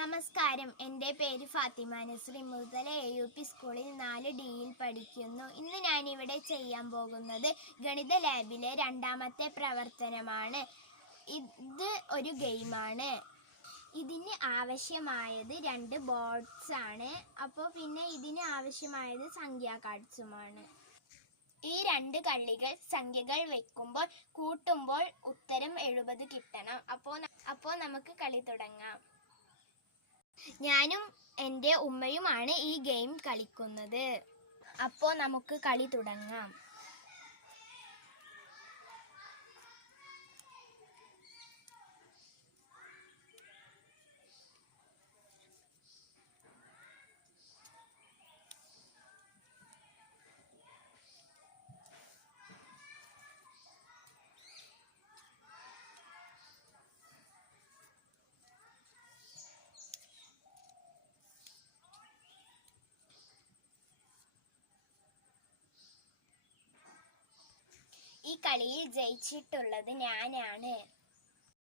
നമസ്കാരം, എൻ്റെ പേര് ഫാത്തിമ നസ്രി. മുതല AUP സ്കൂളിൽ 4Dയിൽ പഠിക്കുന്നു. ഇന്ന് ഞാനിവിടെ ചെയ്യാൻ പോകുന്നത് ഗണിത ലാബിലെ രണ്ടാമത്തെ പ്രവർത്തനമാണ്. ഇത് ഒരു ഗെയിമാണ്. ഇതിന് ആവശ്യമായത് 2 ബോർഡ്സ് ആണ്. അപ്പോൾ പിന്നെ ഇതിന് ആവശ്യമായത് സംഖ്യാ കാർഡ്സുമാണ്. ഈ 2 കള്ളികൾ സംഖ്യകൾ വെക്കുമ്പോൾ കൂട്ടുമ്പോൾ ഉത്തരം 70 കിട്ടണം. അപ്പോൾ നമുക്ക് കളി തുടങ്ങാം. ഞാനും എൻ്റെ ഉമ്മയുമാണ് ഈ ഗെയിം കളിക്കുന്നത്. അപ്പോൾ നമുക്ക് കളി തുടങ്ങാം. ഈ കളിയിൽ ജയിച്ചിട്ടുള്ളത് ഞാനാണ്.